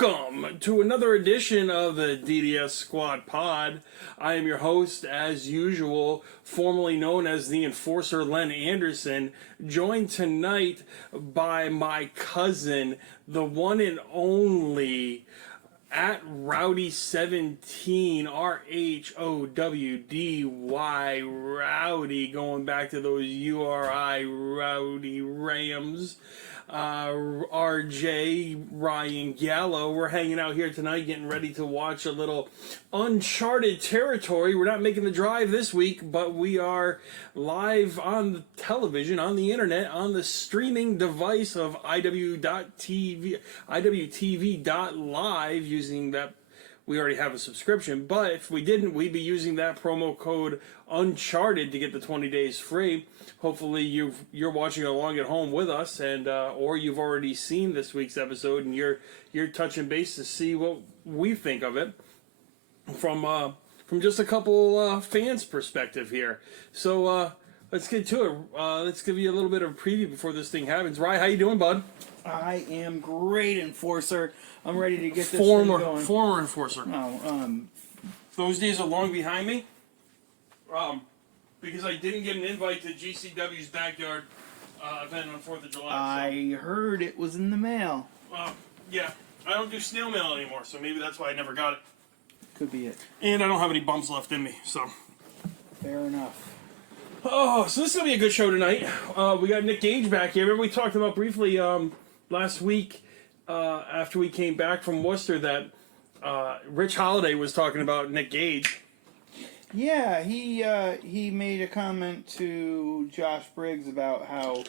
Welcome to another edition of the DDS Squad Pod. I am your host, as usual, formerly known as the Enforcer Len Anderson, joined tonight by my cousin, the one and only at Rowdy17, RHOWDY, Rowdy, going back to those URI Rowdy Rams. RJ, Ryan Gallo. We're hanging out here tonight getting ready to watch a little Uncharted Territory. We're not making the drive this week, but we are live on the television, on the internet, on the streaming device of IWTV, IWTV.live using that. We already have a subscription, but if we didn't, we'd be using that promo code Uncharted to get the 20 days free. Hopefully you're watching along at home with us, and or you've already seen this week's episode and you're touching base to see what we think of it from just a couple fans' perspective here. So let's get to it. Let's give you a little bit of a preview before this thing happens. Ryan, how you doing, bud? I am great, Enforcer. I'm ready to get this thing going. Former Enforcer. Oh, those days are long behind me. Because I didn't get an invite to GCW's backyard event on 4th of July. I heard it was in the mail. Yeah. I don't do snail mail anymore, so maybe that's why I never got it. Could be it. And I don't have any bumps left in me, so. Fair enough. Oh, so this is going to be a good show tonight. We got Nick Gage back here. Remember we talked about briefly last week after we came back from Worcester that Rich Holiday was talking about Nick Gage. Yeah, he made a comment to Josh Briggs about how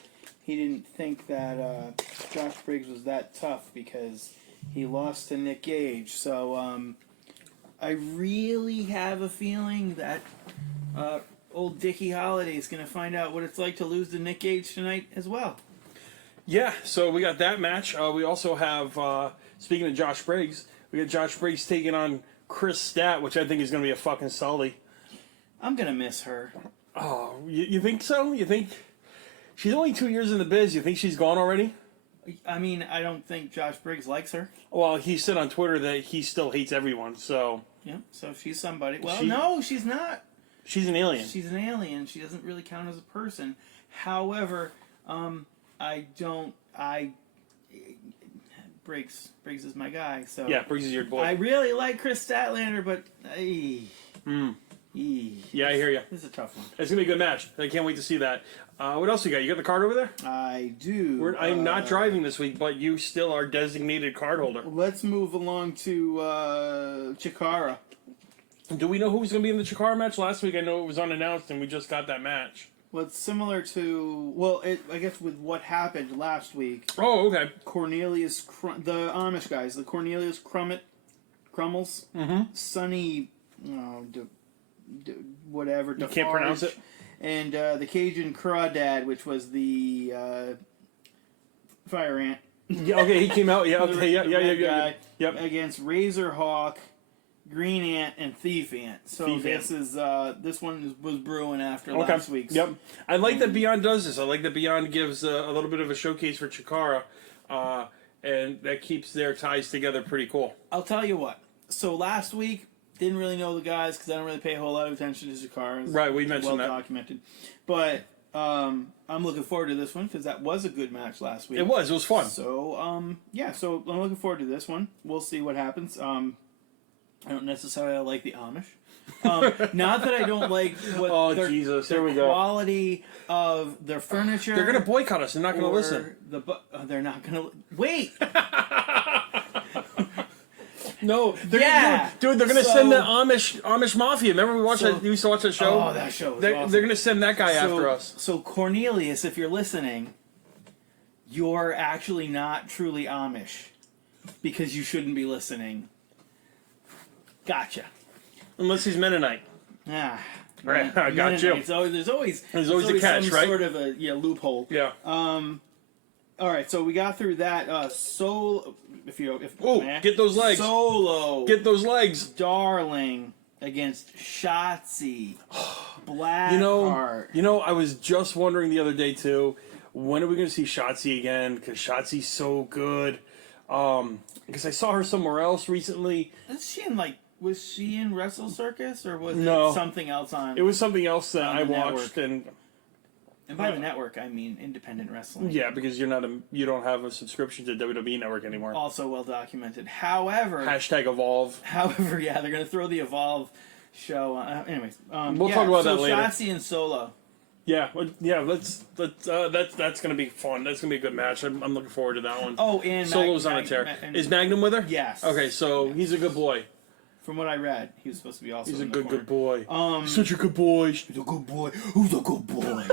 he didn't think that Josh Briggs was that tough because he lost to Nick Gage. So I really have a feeling that old Dickie Holiday is going to find out what it's like to lose to Nick Gage tonight as well. Yeah, so we got that match. We also have, speaking of Josh Briggs, we got Josh Briggs taking on Chris Stat, which I think is going to be a fucking sully. I'm going to miss her. Oh, you think so? You think she's only 2 years in the biz? You think she's gone already? I mean, I don't think Josh Briggs likes her. Well, he said on Twitter that he still hates everyone, so... Yeah, so she's somebody. Well, no, she's not. She's an alien. She's an alien. She doesn't really count as a person. However, Briggs is my guy, so... Yeah, Briggs is your boy. I really like Chris Statlander, but... Yeah, I hear you. This is a tough one. It's going to be a good match. I can't wait to see that. What else you got? You got the card over there? I do. I'm not driving this week, but you still are designated card holder. Let's move along to Chikara. Do we know who's going to be in the Chikara match? Last week I know it was unannounced and we just got that match. Well, it's similar to... Well, I guess with what happened last week. Oh, okay. Cornelius... the Amish guys. The Cornelius Crummels. Mm-hmm. Sonny... whatever. You can't pronounce it? And the Cajun Crawdad, which was the Fire Ant. Yeah, okay, he came out. Yeah, okay, yeah. Yep. Against Razorhawk, Green Ant, and Thief Ant. So this one was brewing after last week's. Yep. I like that Beyond does this. I like that Beyond gives a little bit of a showcase for Chikara, and that keeps their ties together pretty cool. I'll tell you what. So last week, didn't really know the guys because I don't really pay a whole lot of attention to Chikara. Right, we mentioned that. Well documented. But I'm looking forward to this one because that was a good match last week. It was fun. So, so I'm looking forward to this one. We'll see what happens. I don't necessarily like the Amish. Not that I don't like what the quality of their furniture. They're going to boycott us. They're not going to listen. They're not going to... Wait! No, dude, they're gonna send the Amish Mafia. Remember we watched that? You used to watch that show. Oh, that show was awesome. They're gonna send that guy after us. So Cornelius, if you're listening, you're actually not truly Amish because you shouldn't be listening. Gotcha. Unless he's Mennonite. Right, I got you. There's always a catch, some right? Sort of a loophole. Yeah. All right, so we got through that. Get those legs. Solo. Get those legs. Darling against Shotzi. Blackheart. You know, I was just wondering the other day too, when are we going to see Shotzi again? Because Shotzi's so good. Because I saw her somewhere else recently. Was she in Wrestle Circus, or was No. it something else on? It was something else that On I the watched, network. And by the network, I mean independent wrestling. yeah, because you don't have a subscription to WWE Network anymore. Also well documented. However, Hashtag Evolve. yeah, they're gonna throw the Evolve show. Anyways, We'll talk about that later. Shotzi and Solo. Yeah, let's that's gonna be fun. That's gonna be a good match. I'm looking forward to that one. Oh, and Solo's on a tear. Is Magnum with her? Yes. Okay, so Yes. he's a good boy. From what I read, he was supposed to be also. He's a in the good corner. boy. Such a good boy. He's a good boy. Who's a good boy?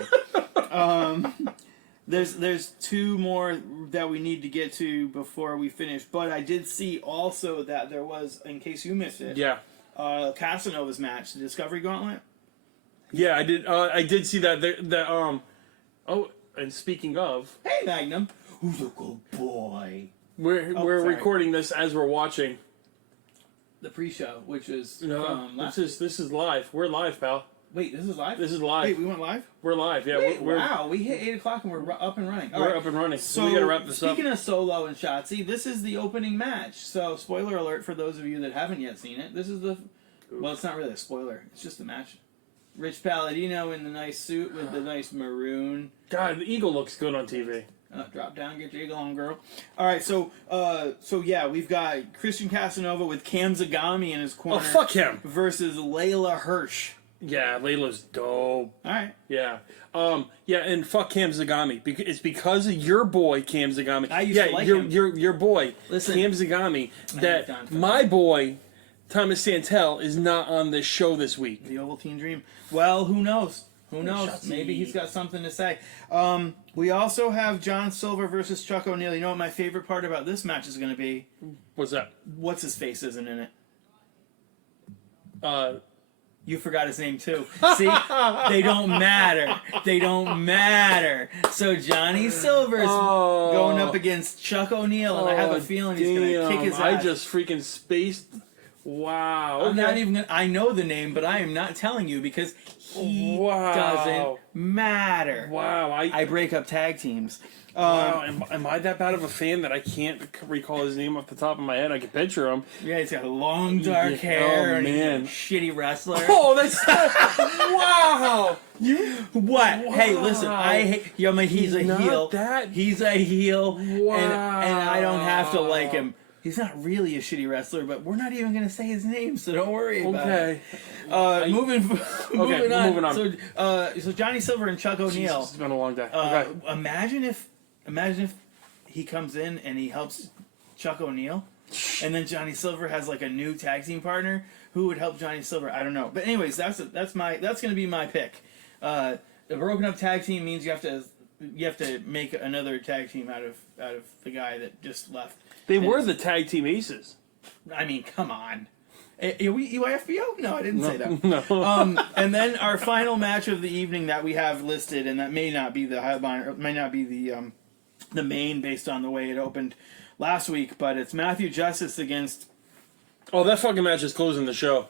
There's two more that we need to get to before we finish, but I did see also that there was, in case you missed it, Yeah. Casanova's match, the Discovery Gauntlet. Yeah, I did. I did see that. Oh, and speaking of, Hey, Magnum. Who's a good boy? we're sorry. recording this as we're watching. The pre-show, which is No, last this is live. We're live, pal. Wait, this is live? This is live. Wait, we went live? We're live. Yeah, Wait, we're wow, we hit 8 o'clock and we're up and running. All we're right. up and running. So we gotta wrap this up. Speaking of Solo and Shotzi, this is the opening match. So spoiler alert for those of you that haven't yet seen it. This is well, it's not really a spoiler. It's just the match. Rich Palladino in the nice suit with the nice maroon. God, the eagle looks good on TV. Drop down, get your eagle on, girl. All right, so yeah, we've got Christian Casanova with Cam Zagami in his corner. Oh, fuck him. Versus Layla Hirsch. Yeah, Layla's dope. All right. Yeah. Yeah, and fuck Cam Zagami. It's because of your boy Cam Zagami. I used to like him. Your boy Listen, Cam Zagami. That down for my boy Thomas Santel is not on this show this week. The Ovaltine Dream. Well, who knows? Who knows? Shotzi. Maybe he's got something to say. We also have John Silver versus Chuck O'Neal. You know what my favorite part about this match is going to be? What's that? What's his face isn't in it. Uh, You forgot his name too. See, they don't matter. They don't matter. So Johnny Silver's going up against Chuck O'Neal, and I have a feeling he's going to kick his ass. I just freaking spaced. Wow. I'm not even gonna, I know the name, but I am not telling you because he doesn't matter. Wow. I break up tag teams. Wow. Am I that bad of a fan that I can't recall his name off the top of my head? I can picture him. Yeah, he's got long dark hair. Oh, and man. he's a shitty wrestler. Oh, that's wow. What? Wow. Hey, listen. I hate. Yeah, I mean, he's a not heel. that- He's a heel. Wow. And I don't have to like him. He's not really a shitty wrestler, but we're not even gonna say his name, so don't worry about it. Moving on. So Johnny Silver and Chuck O'Neal. It's been a long day. Imagine if he comes in and he helps Chuck O'Neal, and then Johnny Silver has like a new tag team partner. Who would help Johnny Silver? I don't know. But anyways, that's gonna be my pick. The broken up tag team means you have to make another tag team out of the guy that just left. They were the tag team aces. I mean, come on. Are we UIFBO? No, I didn't say that. No. And then our final match of the evening that we have listed, and that may not be the headline, or may not be the main based on the way it opened last week, but it's Matthew Justice against. Oh, that fucking match is closing the show.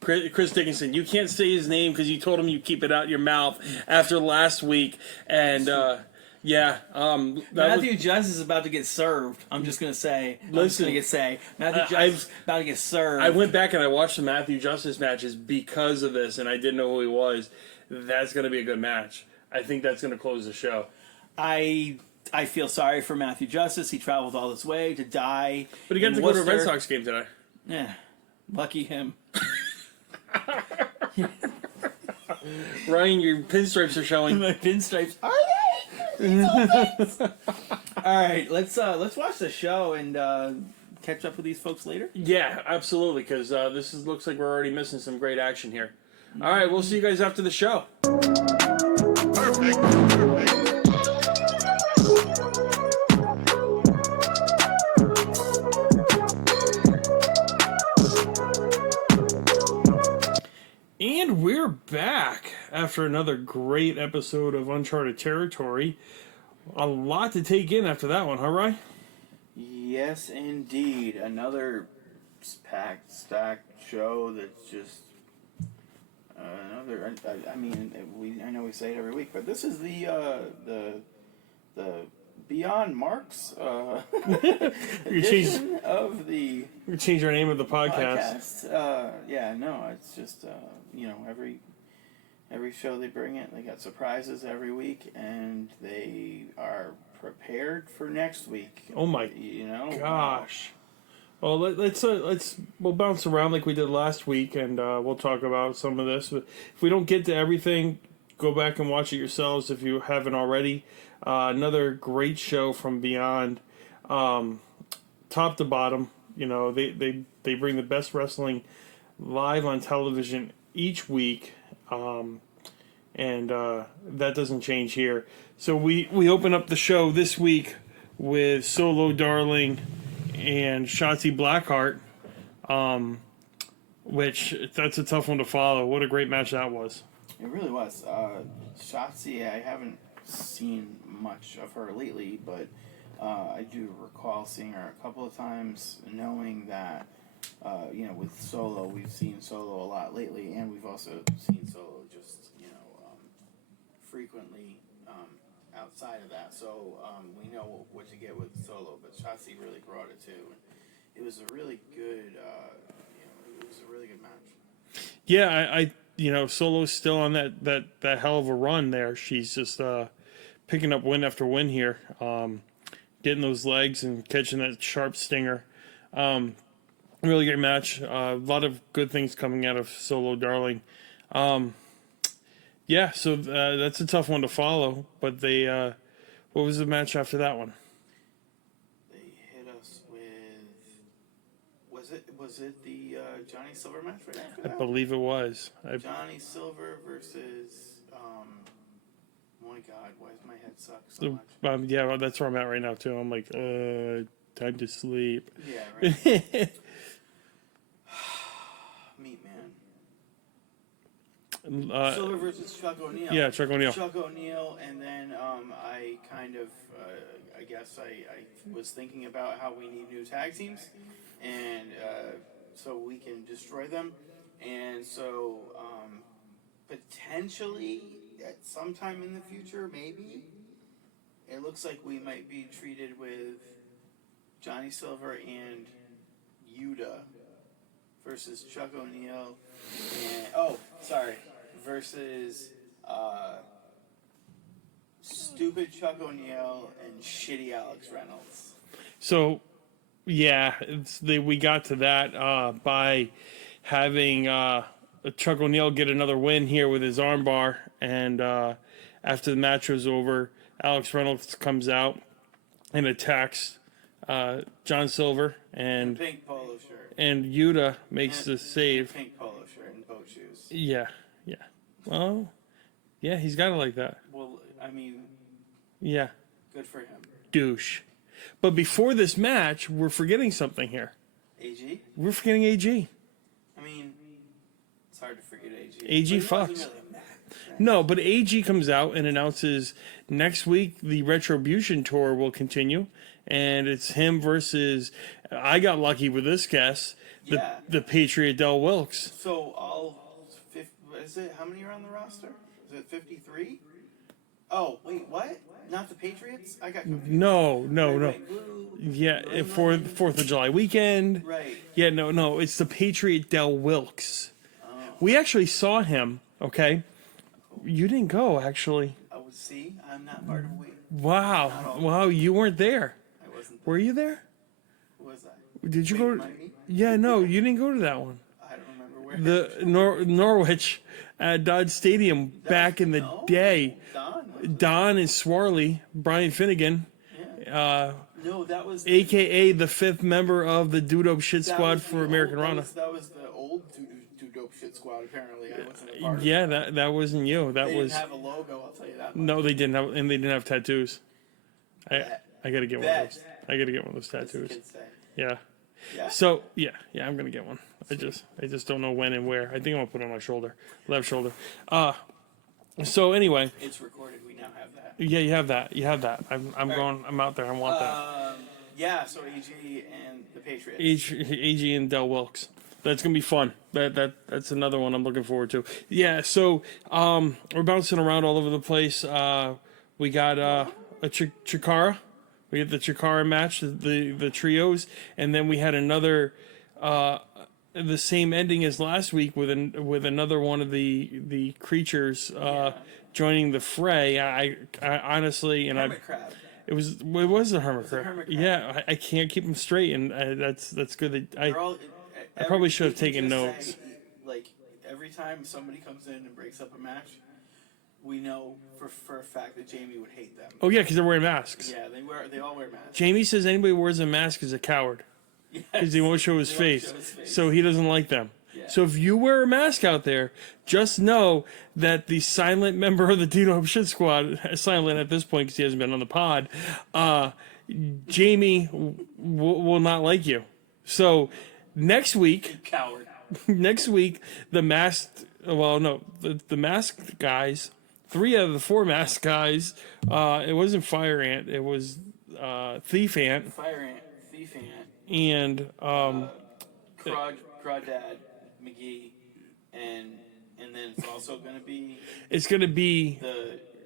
Chris Dickinson, you can't say his name because you told him you keep it out your mouth after last week, and yeah, Matthew Justice is about to get served. I'm just gonna say. Matthew Justice about to get served. I went back and I watched the Matthew Justice matches because of this, and I didn't know who he was. That's gonna be a good match. I think that's gonna close the show. I feel sorry for Matthew Justice. He traveled all this way to die. But he got to go to a Red Sox game today. Yeah, lucky him. Ryan, your pinstripes are showing. My pinstripes are they? All right, let's watch the show and catch up with these folks later. Yeah, absolutely, because looks like we're already missing some great action here. All right, we'll see you guys after the show. Perfect. And we're back after another great episode of Uncharted Territory. A lot to take in after that one, huh, Ryan? Yes, indeed. Another packed, stacked show that's just another. I mean, I know we say it every week, but this is the Beyond Mark's You change, edition of the you change our name of the podcast. Yeah, no, it's just every show they bring it, they got surprises every week, and they are prepared for next week. Oh my gosh. Well, we'll bounce around like we did last week, and we'll talk about some of this. But if we don't get to everything, go back and watch it yourselves if you haven't already. Another great show from Beyond, top to bottom. They bring the best wrestling live on television each week, and that doesn't change here. So we open up the show this week with Solo Darling and Shotzi Blackheart, which that's a tough one to follow. What a great match that was. It really was. Shotzi, I haven't seen much of her lately, but I do recall seeing her a couple of times, knowing that, with Solo, we've seen Solo a lot lately, and we've also seen Solo just, frequently outside of that. So we know what you get with Solo, but Shotzi really brought it too. It was a really good, match. Yeah, Solo's still on that hell of a run there. She's just picking up win after win here, getting those legs and catching that sharp stinger. Really great match. A lot of good things coming out of Solo Darling. So that's a tough one to follow. But they, what was the match after that one? They hit us with. Was it the Johnny Silver match right after that? I believe it was. Johnny Silver versus. Oh my God, why does my head suck so much? Yeah, that's where I'm at right now too. I'm like, time to sleep. Yeah, right. Meat Man. Silver versus Chuck O'Neal. Yeah, Chuck O'Neal. Chuck O'Neal, and then I kind of, I guess I was thinking about how we need new tag teams, and so we can destroy them, and so potentially at some time in the future, maybe, it looks like we might be treated with Johnny Silver and Yuta versus Chuck O'Neal and versus stupid Chuck O'Neal and shitty Alex Reynolds. So, yeah, we got to that by having Chuck O'Neal get another win here with his armbar, and after the match was over, Alex Reynolds comes out and attacks John Silver, and pink polo shirt, and Yuta makes the save. Pink polo shirt and boat shoes. Yeah. Well, yeah, he's got it like that. Well, I mean, yeah, good for him. Douche. But before this match, we're forgetting something here. AG? We're forgetting AG. I mean, it's hard to forget AG. AG fucks. Really a match, right? No, but AG comes out and announces next week the Retribution Tour will continue, and it's him versus. I got lucky with this guess. The Patriot Del Wilkes. So is it, how many are on the roster? Is it 53? Oh, wait, what? Not the Patriots? I got confused. No. Wait, Yeah, for the 4th of July weekend. Right. Yeah, no, it's the Patriot Del Wilkes. Oh. We actually saw him, okay? You didn't go, actually. See, I'm not part of we. Wow, you weren't there. I wasn't there. Were you there? Who was I? Did you go? Yeah, no, you didn't go to that one. I don't remember where. The Norwich at Dodge Stadium back in the day. Don and Swarley, Brian Finnegan. Yeah. No, that was AKA the 5th member of the Dude Shit Squad for Americanrana. That was the old Dude Shit Squad. Apparently, I wasn't a part of it. That wasn't you. That they was. Didn't have a logo. I'll tell you that. No, they didn't have, and they didn't have tattoos. I gotta get one of those. I gotta get one of those tattoos. Yeah. Yeah. So yeah, I'm gonna get one. I just don't know when and where. I think I'm gonna put it on my shoulder, left shoulder. So anyway. It's recorded. We now have that. Yeah, you have that. I'm going. I'm out there. I want that. Yeah. So AG and the Patriots. AG and Del Wilkes. That's gonna be fun. That's another one I'm looking forward to. Yeah. So we're bouncing around all over the place. We got Chikara. We had the Chikara match, the trios, and then we had another the same ending as last week with another one of the creatures joining the fray. I honestly, and Hermit crab. it was a hermit crab. hermit crab. Yeah, I can't keep them straight, and that's good. That I probably should have taken notes. Say, like every time somebody comes in and breaks up a match, we know for a fact that Jamie would hate them. Oh yeah, because they're wearing masks. Yeah, they all wear masks. Jamie says anybody who wears a mask is a coward because he won't show his face, so he doesn't like them. Yeah. So if you wear a mask out there, just know that the silent member of the Dino Hope Shit Squad, silent at this point because he hasn't been on the pod, Jamie will not like you. So next week, Coward. next week, the masked masked guys, 3 out of the 4 masked guys, it wasn't Fire Ant, it was Thief Ant. Fire Ant, Thief Ant, And Crawdad, McGee, and then it's also going to be it's gonna be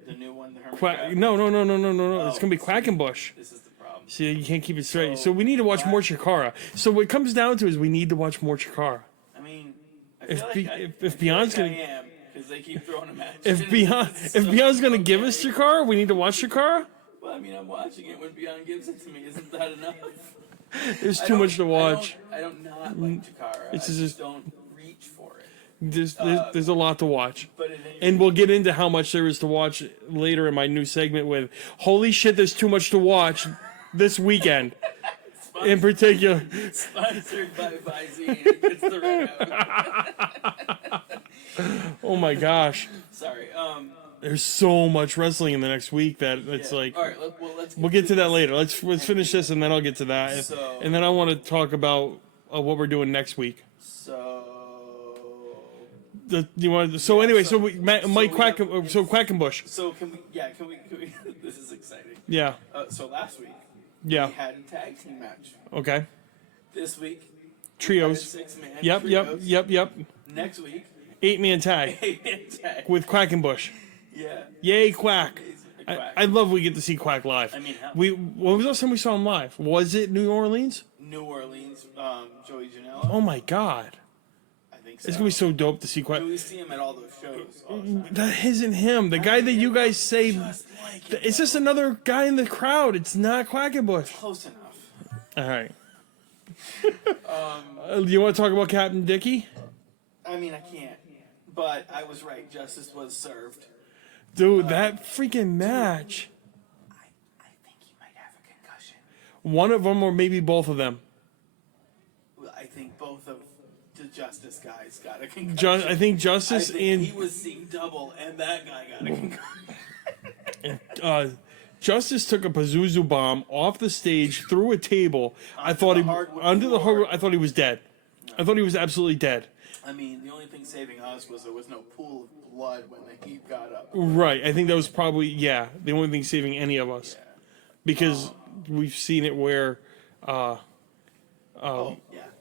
the new one, the Hermit Crab. No. It's gonna be Quackenbush. This is the problem. See, you can't keep it straight. So we need to watch more Chikara. So what it comes down to is we need to watch more Chikara. I mean, I feel If Beyond's gonna because they keep throwing a match. if Beyond's gonna give us Chikara, we need to watch Chikara. Well, I mean, I'm watching it when Beyond gives it to me. Isn't that enough? There's too much to watch. I don't not like Chikara. It's I just- just don't reach for it. There's a lot to watch. But it ain't. And we'll get into how much there is to watch later in my new segment with holy shit, there's too much to watch this weekend. In particular. Sponsored by Visine. It's the red out. Oh my gosh. Sorry. There's so much wrestling in the next week that it's Yeah. like All right. Let's. we'll get to that later. Let's finish this and then I'll get to that. So- And then I want to talk about what we're doing next week. So. Anyway, so Quackenbush. So can we? Yeah. Can we? This is exciting. Yeah. So last week Yeah. we had a tag team match. Okay. This week Trios. 6-man. Yep. trios. Next week 8-man tag 8-man tag. with Quackenbush. Yeah. Yay, Quack. Quack. I love we get to see Quack live. I mean, hell. When was the last time we saw him live? Was it New Orleans? New Orleans. Joey Janela. Oh my god. I think so. It's gonna be so dope to see Quack. We see him at all those shows. All the time. That isn't him. The guy that you guys say Just like it. it's just another guy in the crowd. It's not Quackenbush. Close enough. All right. You want to talk about Captain Dickey? I mean, I can't. But I was right. Justice was served. Dude, that freaking match. I think he might have a concussion. One of them or maybe both of them. I think both of the Justice guys got a concussion. I think Justice and he was seeing double, and that guy got a concussion. Justice took a Pazuzu bomb off the stage through a table. I thought the he hardwood under the floor. hardwood. I thought he was dead. I thought he was absolutely dead. I mean, the only thing saving us was there was no pool of blood when the Heat got up. Right. I think that was probably the only thing saving any of us Yeah. because we've seen it where Yeah.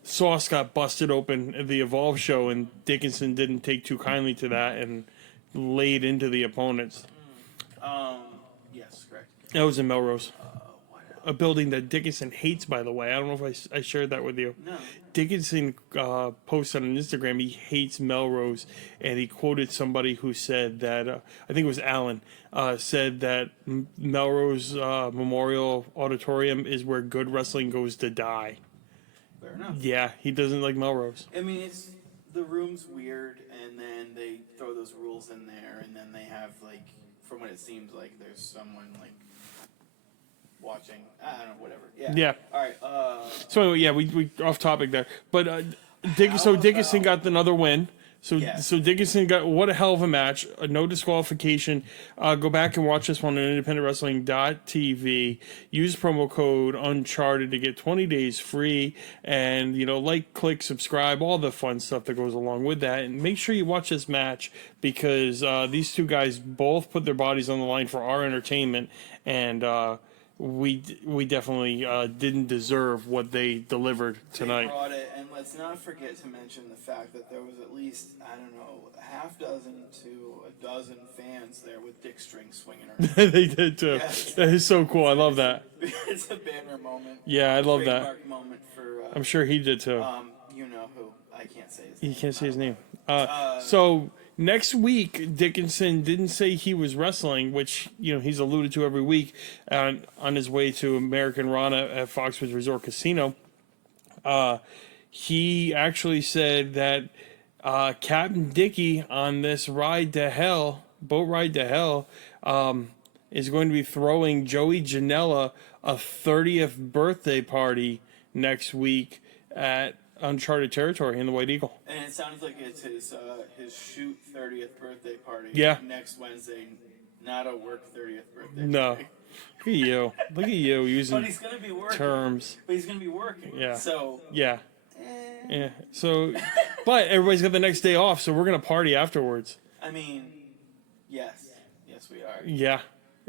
Sauce got busted open at the Evolve show, and Dickinson didn't take too kindly to that and laid into the opponents. Yes, correct. That was in Melrose, What else? a building that Dickinson hates, by the way. I don't know if I shared that with you. No. Dickinson posted on Instagram he hates Melrose, and he quoted somebody who said that I think it was Alan said that Melrose Memorial Auditorium is where good wrestling goes to die. Fair enough. Yeah, he doesn't like Melrose. I mean, it's the room's weird, and then they throw those rules in there, and then they have like, from what it seems like, there's someone like watching. I don't know, whatever. Yeah. Yeah. All right. So anyway, yeah, we off topic there, but Dickinson got another win. So Yeah. so Dickinson got what a hell of a match, no disqualification. Go back and watch this one on independentwrestling.tv. Use promo code Uncharted to get 20 days free, and like, click, subscribe, all the fun stuff that goes along with that. And make sure you watch this match because these two guys both put their bodies on the line for our entertainment, and we definitely didn't deserve what they delivered tonight. They brought it, and let's not forget to mention the fact that there was at least, I don't know, a half dozen to a dozen fans there with dick strings swinging around. They did too. Yes. That is so cool. I love that. It's a banner moment. Yeah, I love that. Trademark moment for. I'm sure he did too. You know who? I can't say his name. You can't say his name. So next week, Dickinson didn't say he was wrestling, which he's alluded to every week on his way to Americanrana at Foxwoods Resort Casino. He actually said that Captain Dickey on this ride to hell, boat ride to hell, is going to be throwing Joey Janela a 30th birthday party next week at Uncharted Territory in the White Eagle. And it sounds like it's his shoot 30th birthday party. Yeah. Next Wednesday, not a work 30th birthday. No. Party. Look at you. Look at you using But he's gonna be working. terms. But he's gonna be working. Yeah. So. Yeah. Yeah. So, but everybody's got the next day off, so we're gonna party afterwards. I mean, yes, we are. Yeah.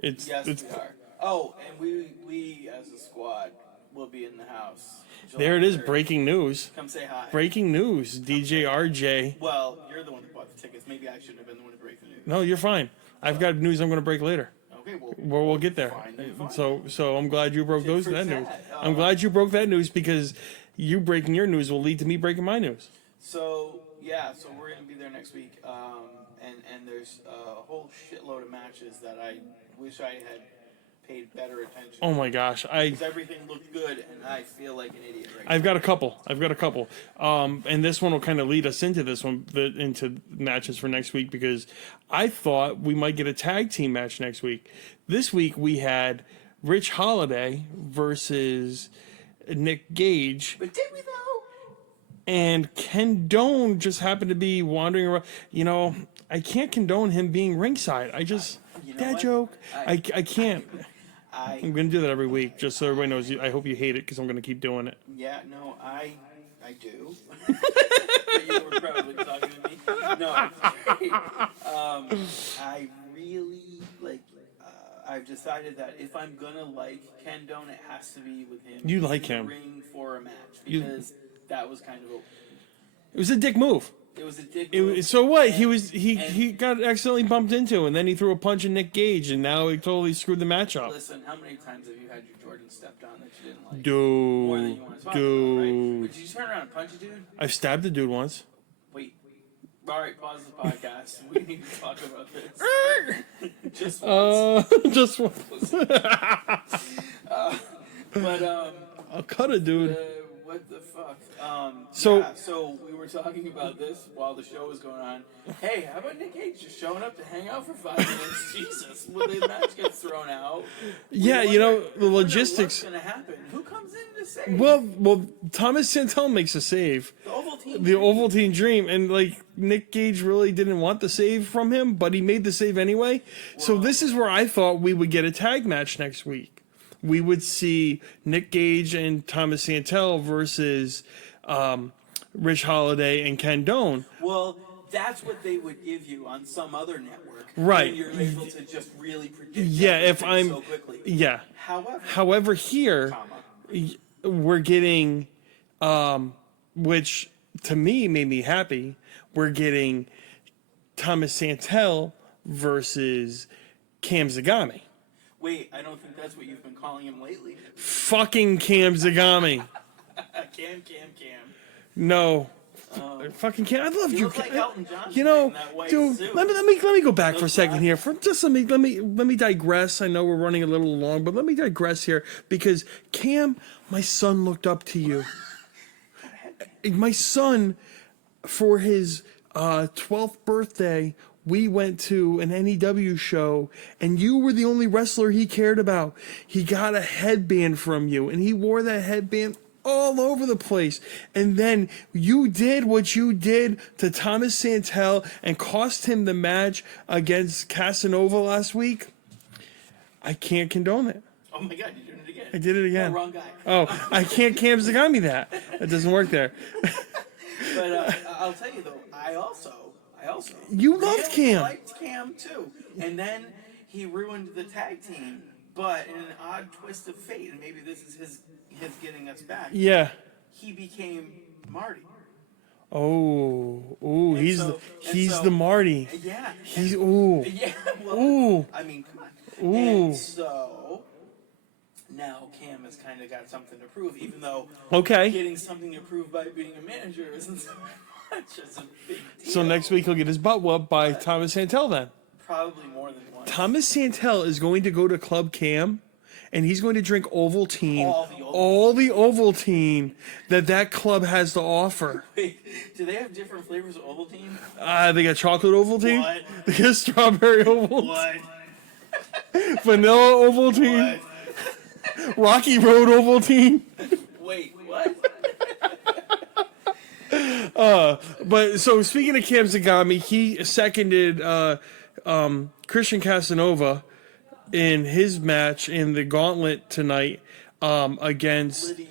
It's we are. Oh, and we as a squad will be in the house. There it is. 3rd. Breaking news. Come say hi. Breaking news. DJ RJ. Well, you're the one that bought the tickets. Maybe I shouldn't have been the one to break the news. No, you're fine. I've got news I'm going to break later. Okay, well, We'll get there. fine. So I'm glad you broke Tit for that tat. news. I'm glad you broke that news because you breaking your news will lead to me breaking my news. So we're gonna be there next week, and there's a whole shitload of matches that I wish I had paid better attention. Oh my gosh, Because everything looked good, and I feel like an idiot right I've got a couple. And this one will kind of lead us into into matches for next week because I thought we might get a tag team match next week. This week we had Rich Holiday versus Nick Gage. But did we though? And Ken Doane just happened to be wandering around. I can't condone him being ringside. Dad what? joke. I can't. I'm going to do that every week just so everybody knows. I hope you hate it because I'm going to keep doing it. Yeah, no, I do. But you were probably talking to me. No, I really I've decided that if I'm gonna like Ken Doane, it has to be with him. You like in him. the ring for a match because that was kind of It was a dick move. it was a dick move. So what? He got accidentally bumped into, and then he threw a punch at Nick Gage, and now he totally screwed the match up. Listen, how many times have you had your Jordan stepped on that you didn't like? Dude, More than you want to talk about, right? But did you turn around and punch a dude? I've stabbed a dude once. Wait. All right, pause the podcast. We need to talk about this. Just once. Just once. I'll cut a dude. What the fuck? So we were talking about this while the show was going on. Hey, how about Nick Cage just showing up to hang out for 5 minutes? Jesus, when the match gets thrown out. Yeah, the logistics. What's gonna happen? Who comes in to save? Well, Thomas Santel makes a save. The Ovaltine Dream, and Nick Gage really didn't want the save from him, but he made the save anyway. So this is where I thought we would get a tag match next week. We would see Nick Gage and Thomas Santel versus Rich Holiday and Ken Doane. Well, that's what they would give you on some other network. Right. And you're able to just really predict if I'm so quickly. Yeah. However, here we're getting which to me made me happy. We're getting Thomas Santel versus Cam Zagami. Wait, I don't think that's what you've been calling him lately. Fucking Cam Zagami. Cam. No. Fucking Cam. I love He you. looks like Elton John In that white dude, suit. let me go back for a second here. Let me digress. I know we're running a little long, but let me digress here because Cam, my son looked up to you. My son, for his 12th birthday, we went to an NEW show, and you were the only wrestler he cared about. He got a headband from you, and he wore that headband all over the place. And then you did what you did to Thomas Santel and cost him the match against Casanova last week. I can't condone it. Oh my God, you're doing it again. I did it again. Oh, wrong guy. Oh, I can't Cam Zagami that. It doesn't work there. But I'll tell you though, I also You loved Cam. liked Cam too, and then he ruined the tag team But in an odd twist of fate, and maybe this is his getting us back. Yeah. He became Marty. Oh, he's so- the Marty. Yeah. He's Yeah. Well, ooh. I mean, come on. Ooh. And so now Cam has kind of got something to prove, even though Okay. getting something to prove by being a manager isn't so much as a big deal. So next week he'll get his butt whooped by Thomas Santel then. Probably more than one. Thomas Santel is going to go to Club Cam, and he's going to drink Ovaltine, All the Ovaltine that club has to offer. Wait, do they have different flavors of Ovaltine? They got chocolate Ovaltine. What? They got strawberry Ovaltine. What? Vanilla Ovaltine. What? Rocky Road Ovaltine. Wait, what? But so speaking of Cam Zagami, he seconded Christian Casanova in his match in the gauntlet tonight against Liddy,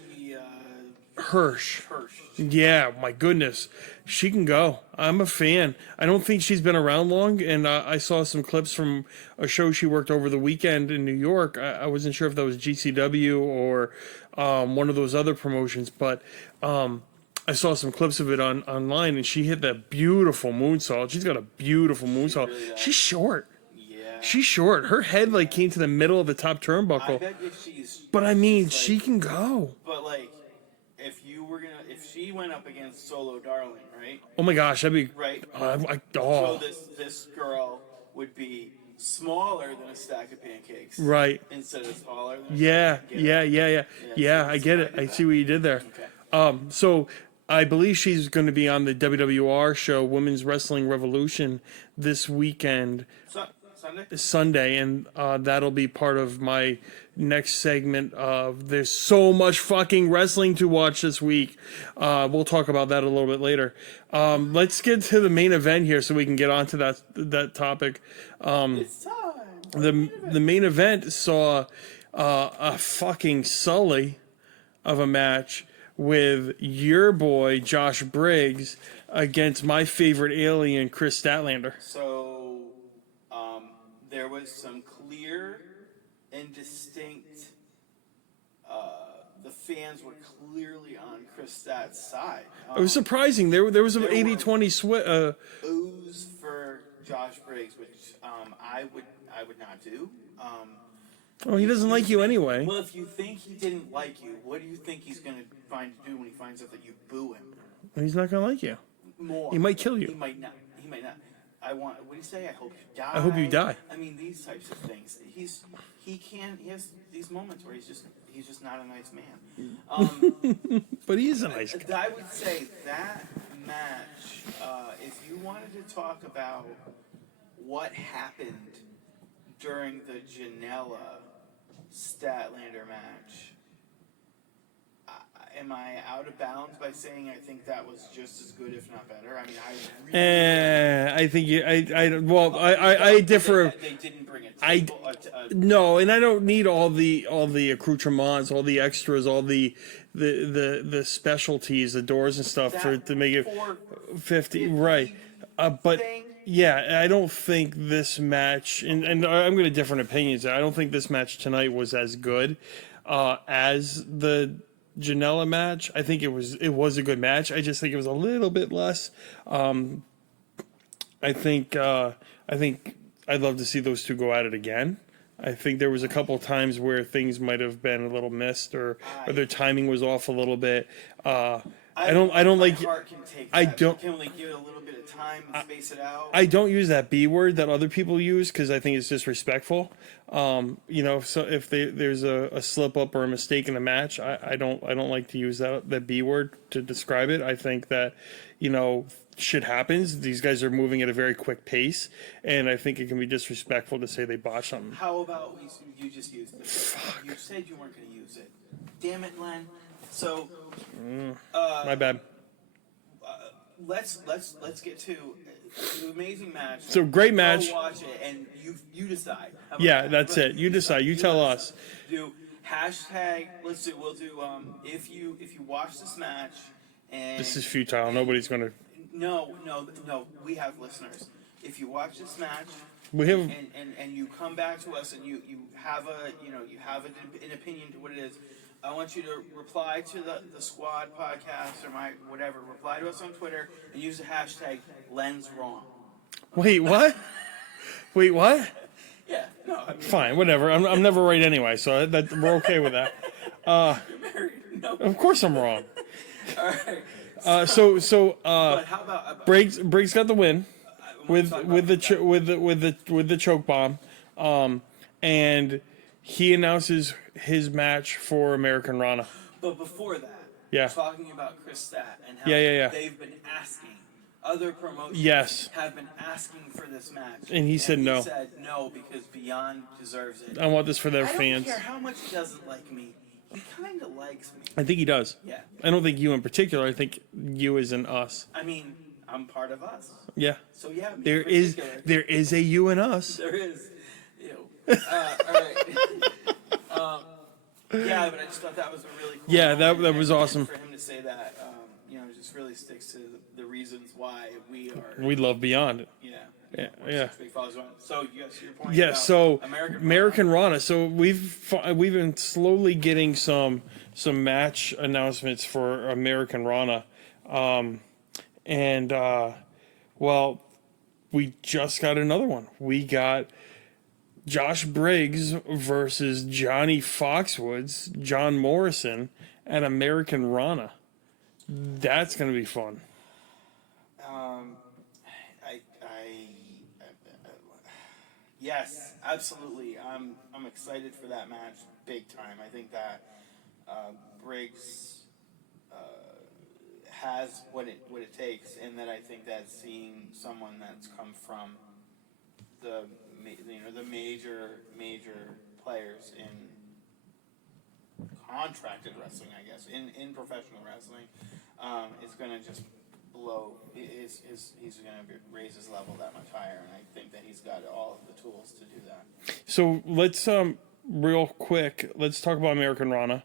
Hirsch. Hirsch. Yeah, my goodness. She can go. I'm a fan. I don't think she's been around long, and I saw some clips from a show she worked over the weekend in New York. I wasn't sure if that was GCW or one of those other promotions, but I saw some clips of it online, and she hit that beautiful moonsault. She's got a beautiful moonsault. really does. She's short. Yeah. She's short. Her head came to the middle of the top I turnbuckle. bet if she's. But I mean, like, she can go. But if she went up against Solo Darling, right? Oh my gosh, that'd be Right. oh. So this girl would be smaller than a stack of pancakes. Right. Instead of taller than a Yeah, stack of yeah, pancakes. yeah, yeah. Yeah, so I get it. I see what you did there. Okay. So I believe she's going to be on the WWR show, Women's Wrestling Revolution, this weekend, Sunday? Sunday, and that'll be part of my next segment of there's so much fucking wrestling to watch this week. We'll talk about that a little bit later. Let's get to the main event here so we can get on to that topic. It's time. The main event saw a fucking sully of a match with your boy Josh Briggs against my favorite alien Chris Statlander. So there was some clear and distinct. The fans were clearly on Chris Stat's side. It was surprising. There was an There 80-20 split. Ooze for Josh Briggs, which I would not do. Oh, he doesn't like you anyway. Well, if you think he didn't like you, what do you think he's going to find to do when he finds out that you boo him? He's not gonna like you. More. He might kill He you. might not. He might not. What do you say? I hope you die. I hope you die. I mean, these types of things. He has these moments where he's just not a nice man. But he is a nice guy. I would say that match, if you wanted to talk about what happened during the Janela Statlander match, am I out of bounds by saying I think that was just as good, if not better? I mean, I think you. I differ. They didn't bring it. No, and I don't need all the accoutrements, all the extras, all the specialties, the doors and stuff to make it 50. Right. But yeah, I don't think this match, and I'm going to different opinions. I don't think this match tonight was as good as the Janela match. I think it was a good match. I just think it was a little bit less. I think I'd love to see those two go at it again. I think there was a couple of times where things might have been a little missed or their timing was off a little bit. I don't like. I don't. Can we give it a little bit of time and space it out? I don't use that B word that other people use because I think it's disrespectful. So if there's a slip up or a mistake in the match, I don't like to use that B word to describe it. I think that shit happens. These guys are moving at a very quick pace, and I think it can be disrespectful to say they botched something. How about you just used it? Fuck. You said you weren't going to use it. Damn it, Len. So, My bad. Let's get to the amazing match. So great match. Go watch it and you decide. How about Yeah, that? that's it. You decide. You tell us. Do hashtag. We'll do. If you watch this match and This is futile. Nobody's gonna. No. We have listeners. if you watch this match We have and you come back to us and you have an opinion to what it is, I want you to reply to the squad podcast or my whatever. Reply to us on Twitter and use the hashtag Len's Wrong. Wait, what? Wait, what? Yeah, no. I mean, Fine, whatever. I'm never right anyway, so we're okay with that. you're married. No. Of course I'm wrong. All right. But how about Briggs got the win with the choke bomb, and he announces his match for Americanrana. But before that, Yeah. talking about Chris Stat and how Yeah. they've been asking, other promotions Yes. have been asking for this match. And he said no. He said no because Beyond deserves it. I want this for their I don't fans. care how much he doesn't like me. He kind of likes me. I think he does. Yeah. I don't think you in particular. I think you as in us. I mean, I'm part of us. Yeah. So yeah, me There in is particular. a you and us. There is. Ew. All right. Yeah, but I just thought that was a really cool Yeah, that moment, was and awesome. for him to say that. It just really sticks to the reasons why we are. We love Beyond. Yeah. Yeah, we're yeah. such big followers. So yes, your point. Yeah, about so American Rana. So we've been slowly getting some match announcements for American Rana, well, we just got another one. We got Josh Briggs versus Johnny Foxwoods, John Morrison at American Rana. That's gonna be fun. Yes, absolutely. I'm excited for that match, big time. I think that Briggs has what it takes, and that I think that seeing someone that's come from the major players in contracted wrestling, I guess, in professional wrestling, is going to just blow. He's going to raise his level that much higher, and I think that he's got all of the tools to do that. So let's real quick, let's talk about American Rana.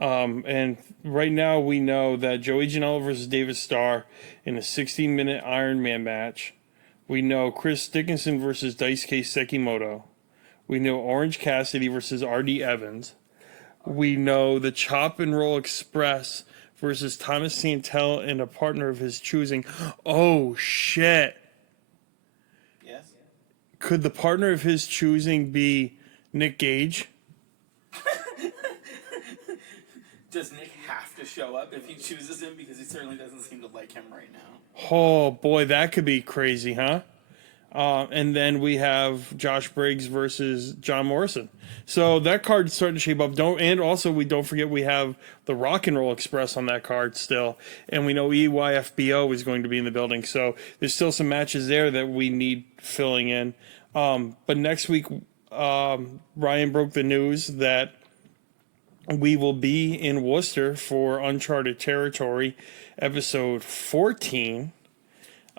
And right now we know that Joey Janela versus David Starr in a 16-minute Iron Man match. We know Chris Dickinson versus Daisuke Sekimoto. We know Orange Cassidy versus R.D. Evans. We know the Chop and Roll Express versus Thomas Santel and a partner of his choosing. Oh, shit. Yes? Could the partner of his choosing be Nick Gage? Does Nick have to show up if he chooses him? Because he certainly doesn't seem to like him right now. Oh, boy, that could be crazy, huh? And then we have Josh Briggs versus John Morrison. So that card's starting to shape up. Don't forget we have the Rock and Roll Express on that card still. And we know EYFBO is going to be in the building. So there's still some matches there that we need filling in. But next week, Ryan broke the news that we will be in Worcester for Uncharted Territory, episode 14.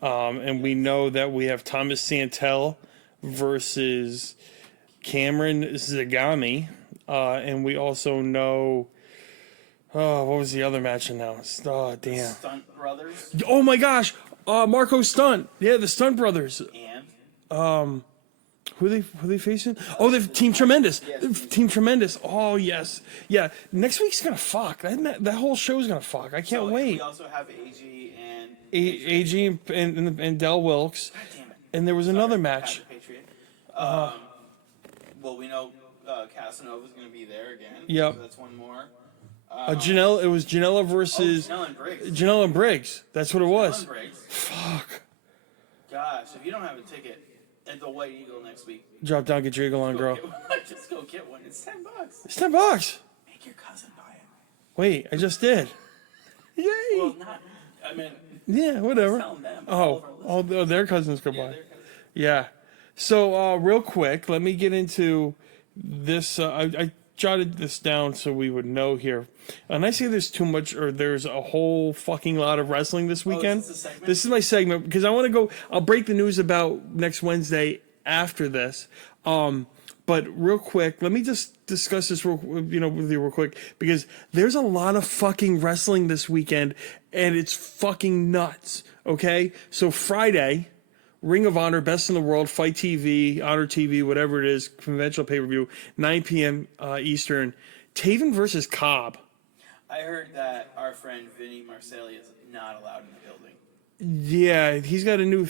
And we know that we have Thomas Santel versus Cameron Zagami. And we also know... what was the other match announced? Oh, damn. Stunt Brothers. Oh, my gosh. Marco Stunt. Yeah, the Stunt Brothers. And? Who are they facing? Oh, they're Team Tremendous. Yes. Team Tremendous. Oh, yes. Yeah, next week's going to fuck. That whole show's going to fuck. I can't wait. We also have AG and... AG and Del Wilkes. God damn it. And there was another match. Patriot. Well, we know Casanova's going to be there again. Yep. So that's one more. It was Janela versus... Janela and Briggs. Janela and Briggs. That's what it was. Janela and Briggs. Fuck. Gosh, if you don't have a ticket at the White Eagle next week... Drop down, get your eagle on, girl. Just go get one. It's $10. It's $10. Make your cousin buy it. Wait, I just did. Yay. Well, not... I mean... Yeah, whatever. Tell them. Oh, their cousins could buy. their cousins. Yeah. So, real quick, let me get into this. I jotted this down so we would know here. And I say there's too much, or there's a whole fucking lot of wrestling this weekend. Is this a segment? This is my segment because I want to go. I'll break the news about next Wednesday after this. But real quick, let me just discuss this with you real quick because there's a lot of fucking wrestling this weekend and it's fucking nuts. Okay, so Friday Ring of Honor, Best in the World, Fight TV, Honor TV, whatever it is, conventional pay-per-view, 9 p.m. Eastern. Taven versus Cobb. I heard that our friend Vinny Marcelli is not allowed in the building. Yeah, he's got a new.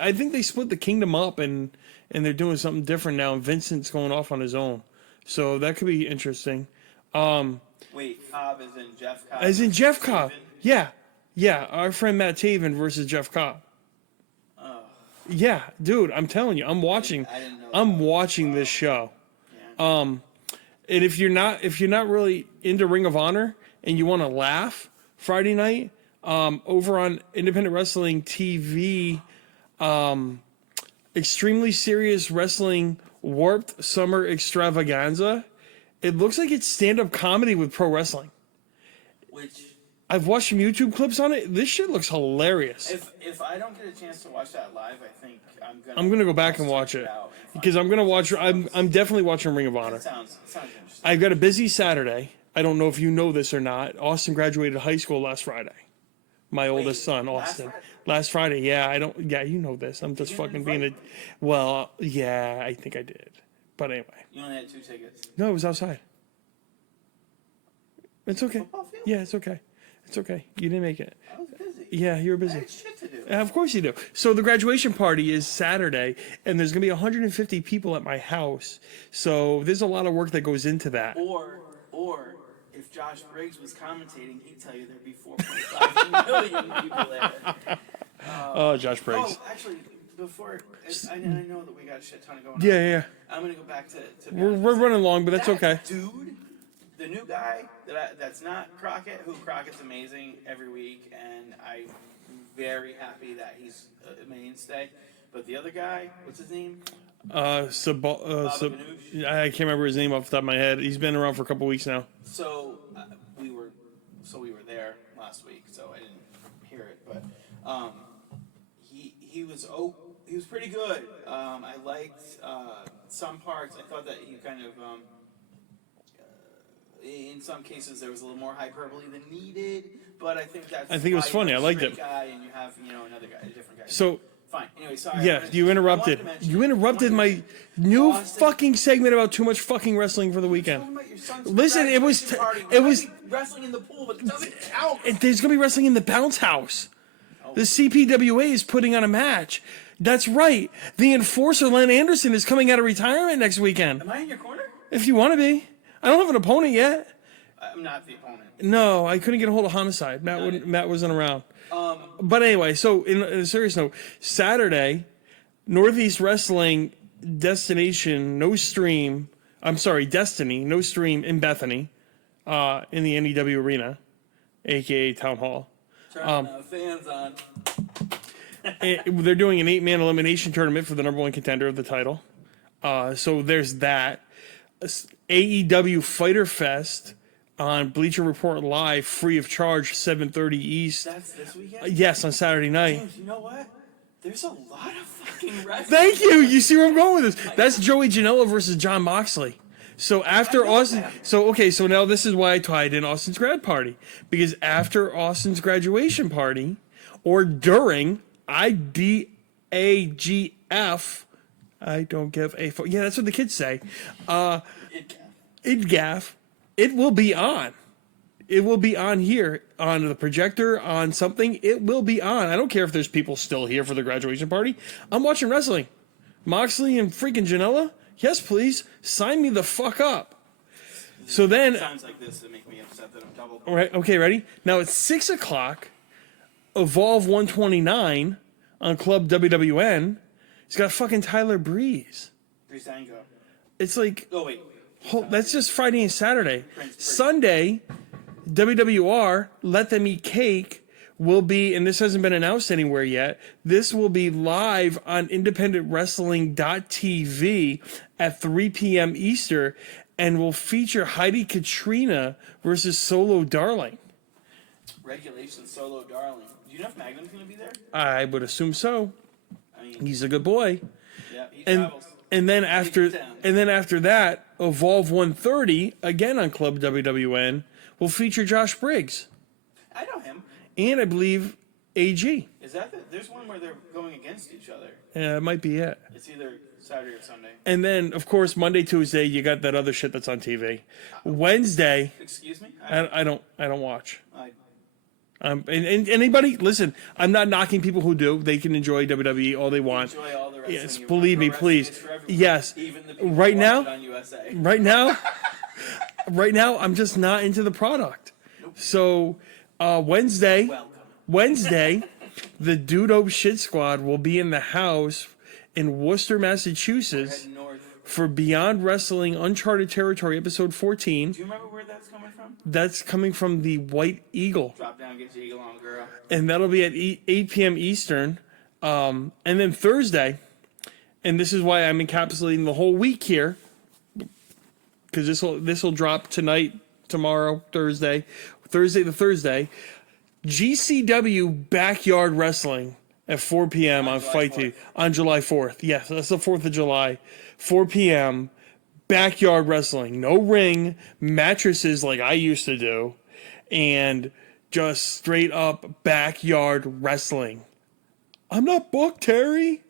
I think they split the kingdom up and they're doing something different now. And Vincent's going off on his own, so that could be interesting. Wait, Cobb is in Jeff Cobb. As in Jeff Cobb. Yeah. Our friend Matt Taven versus Jeff Cobb. Oh. Yeah, dude, I'm telling you, I'm watching. I didn't know I'm watching this show. Yeah. And if you're not really into Ring of Honor and you want to laugh Friday night, over on Independent Wrestling TV, Extremely Serious Wrestling Warped Summer Extravaganza. It looks like it's stand-up comedy with pro wrestling. Which I've watched some YouTube clips on it. This shit looks hilarious. if I don't get a chance to watch that live, I think I'm gonna go back and watch it because I'm gonna watch. I'm definitely watching Ring of Honor. Sounds interesting. I've got a busy Saturday. I don't know if you know this or not. Austin graduated high school last Friday. My oldest son, Austin. Last Friday. Yeah, I don't. Yeah, you know this. I'm just fucking being a. Well, yeah, I think I did. But anyway. You only had 2 tickets. No, it was outside. It's okay. Football field? Yeah, it's okay. It's okay. You didn't make it. I was busy. Yeah, you were I busy. had shit to do. Of course you do. So the graduation party is Saturday, and there's going to be 150 people at my house. So there's a lot of work that goes into that. Or if Josh Briggs was commentating, he'd tell you there'd be 4.5 million people there. Oh, Josh Briggs. Oh, actually, before I know that we got a shit ton going on. Yeah. I'm gonna go back to. We're running long, but that's okay. Dude, the new guy that's not Crockett, who Crockett's amazing every week, and I'm very happy that he's a mainstay. But the other guy, what's his name? I can't remember his name off the top of my head. He's been around for a couple weeks now. So we were there last week, so I didn't hear it, but he was pretty good. I liked some parts. I thought that he kind of in some cases there was a little more hyperbole than needed, but I think it was funny. I liked it. Guy and you have another guy, a different guy. So. Fine. Anyway, sorry. Yeah, you interrupted. You interrupted my new fucking segment about too much fucking wrestling for the weekend. Listen, it was wrestling in the pool, but it doesn't count. There's gonna be wrestling in the bounce house. The CPWA is putting on a match. That's right. The enforcer Len Anderson is coming out of retirement next weekend. Am I in your corner? If you want to be, I don't have an opponent yet. I'm not the opponent. No, I couldn't get a hold of Homicide. Matt wasn't around. But anyway, so in a serious note, Saturday, Northeast Wrestling Destination, Destiny, no stream in Bethany, in the NEW Arena, aka Town Hall. Turn the fans on. They're doing an 8-man elimination tournament for the number 1 contender of the title. So there's that. AEW Fighter Fest on Bleacher Report Live, free of charge, 7:30 East. That's this weekend? Yes, on Saturday night. Dude, you know what? There's a lot of fucking wrestling. Thank you. You see where I'm going with this? That's Joey Janela versus John Moxley. So after Austin, so now this is why I tied in Austin's grad party, because after Austin's graduation party, or during IDAGF, I don't give a fuck. Yeah, that's what the kids say. IDGAF. It will be on. It will be on here, on the projector, on something. It will be on. I don't care if there's people still here for the graduation party. I'm watching wrestling. Moxley and freaking Janela? Yes, please. Sign me the fuck up. So then... Sounds like this to make me upset that I'm double... All right, okay, ready? Now it's 6 o'clock. Evolve 129 on Club WWN. It's got fucking Tyler Breeze. Breezango. It's like... Oh, wait. That's just Friday and Saturday. Sunday, WWR, Let Them Eat Cake, will be, and this hasn't been announced anywhere yet, this will be live on independentwrestling.tv at 3 p.m. Eastern, and will feature Heidi Katrina versus Solo Darling. Regulation Solo Darling. Do you know if Magnum's going to be there? I would assume so. I mean, he's a good boy. Yeah, he travels. And then after that, Evolve 130, again on Club WWN, will feature Josh Briggs. I know him. And I believe AG. Is that there's one where they're going against each other? Yeah, it might be it. It's either Saturday or Sunday. And then, of course, Monday, Tuesday, you got that other shit that's on TV. Wednesday, Excuse me? I don't watch. I And anybody, listen, I'm not knocking people who do. They can enjoy WWE all they want. enjoy all the wrestling. Yes, you believe want. me, Pro please. wrestling is for everyone, Yes. Even the people Right who now? watch it on USA. Right now, I'm just not into the product. So, Wednesday, the Dudo Shit Squad will be in the house in Worcester, Massachusetts Heading north. for Beyond Wrestling Uncharted Territory, episode 14. Do you remember where that's coming from? That's coming from the White Eagle. Drop down, get your eagle on, girl. And that'll be at 8 p.m. Eastern. And then Thursday, and this is why I'm encapsulating the whole week here, because this will drop tonight, tomorrow, Thursday, GCW Backyard Wrestling at 4 p.m. on Fight TV on July 4th. Yes, that's the 4th of July, 4 p.m. Backyard Wrestling, no ring, mattresses like I used to do, and just straight up backyard wrestling. I'm not booked, Terry.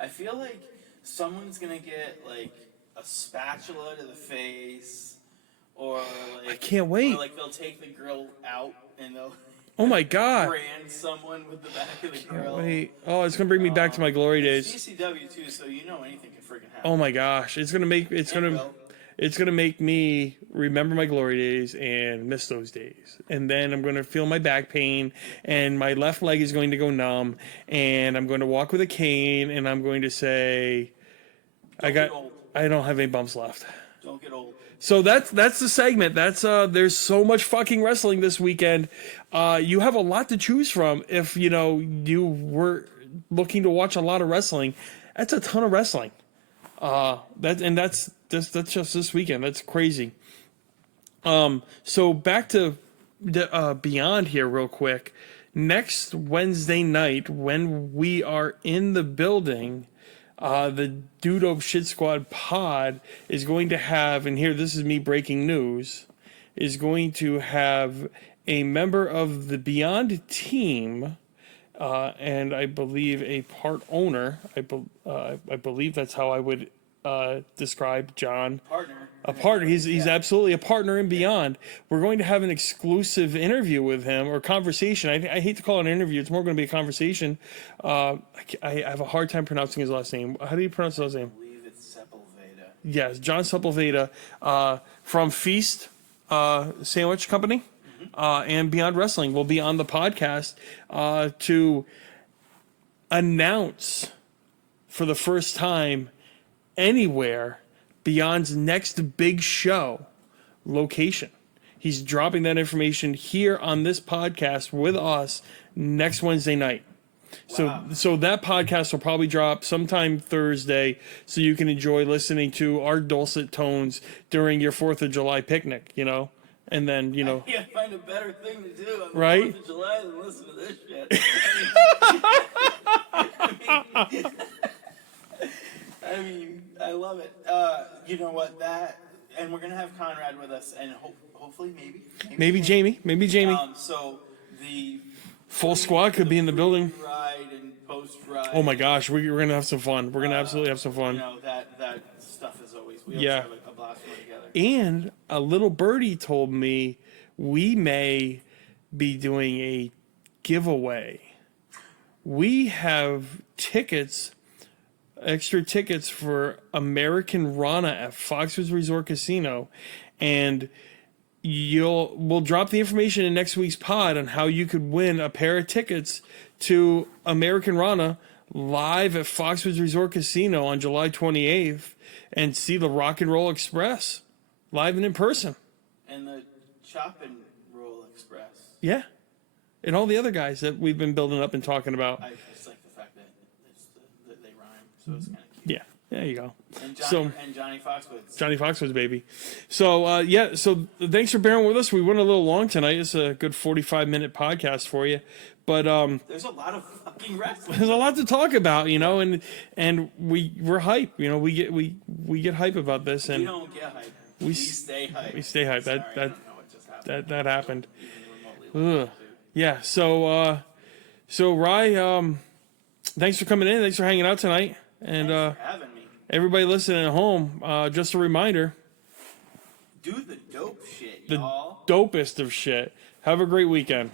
I feel like someone's gonna get like a spatula to the face, or like I can't wait. Or like they'll take the grill out and they'll Oh my God. brand someone with the back of the grill. Wait. Oh, it's gonna bring me back to my glory days. GCW too, so you know anything can freaking happen. Oh my gosh, it's gonna make me remember my glory days and miss those days. And then I'm gonna feel my back pain, and my left leg is going to go numb, and I'm going to walk with a cane, and I'm going to say, I don't have any bumps left. Don't get old. So that's the segment. That's there's so much fucking wrestling this weekend. You have a lot to choose from if you were looking to watch a lot of wrestling. That's a ton of wrestling. That's just this weekend. That's crazy. So back to Beyond here real quick. Next Wednesday night when we are in the building, the Dudo Shit Squad pod is going to have, and here this is me breaking news, is going to have a member of the Beyond team, and I believe a part owner. I believe that's how I would describe John. A partner. He's absolutely a partner in Beyond. We're going to have an exclusive interview with him, or conversation. I hate to call it an interview. It's more going to be a conversation. I have a hard time pronouncing his last name. How do you pronounce his last name? I believe it's Sepulveda. Yes, John Sepulveda from Feast Sandwich Company and Beyond Wrestling will be on the podcast to announce for the first time anywhere Beyond's next big show location. He's dropping that information here on this podcast with us next Wednesday night. Wow. So that podcast will probably drop sometime Thursday, so you can enjoy listening to our dulcet tones during your 4th of July picnic, and then, I can't find a better thing to do on the right? 4th of July than listen to this shit. I mean, I love it. You know what? And we're gonna have Conrad with us, and hopefully, maybe Jamie. So the full squad could be in the building. Ride and post ride. Oh my gosh, we're gonna have some fun. We're gonna absolutely have some fun. That stuff is always we always have a blast together. And a little birdie told me we may be doing a giveaway. We have extra tickets for Americanrana at Foxwoods Resort Casino, and we'll drop the information in next week's pod on how you could win a pair of tickets to Americanrana live at Foxwoods Resort Casino on July 28th and see the Rock and Roll Express live and in person. And the Chop and Roll Express. Yeah. And all the other guys that we've been building up and talking about. I just like the fact that they rhyme, so it's kind of cute. Yeah, there you go. And Johnny Foxwoods. Johnny Foxwoods, baby. So, so thanks for bearing with us. We went a little long tonight. It's a good 45-minute podcast for you. But there's a lot of fucking wrestling. There's a lot to talk about, and we're hype. We get hype about this, and we don't get hype. We stay hype. We stay hype. Sorry, that happened. Ugh. Yeah. So So, Rye, thanks for coming in. Thanks for hanging out tonight. And Thanks for having me. everybody listening at home, just a reminder. Do the dope shit, The y'all. dopest of shit. Have a great weekend.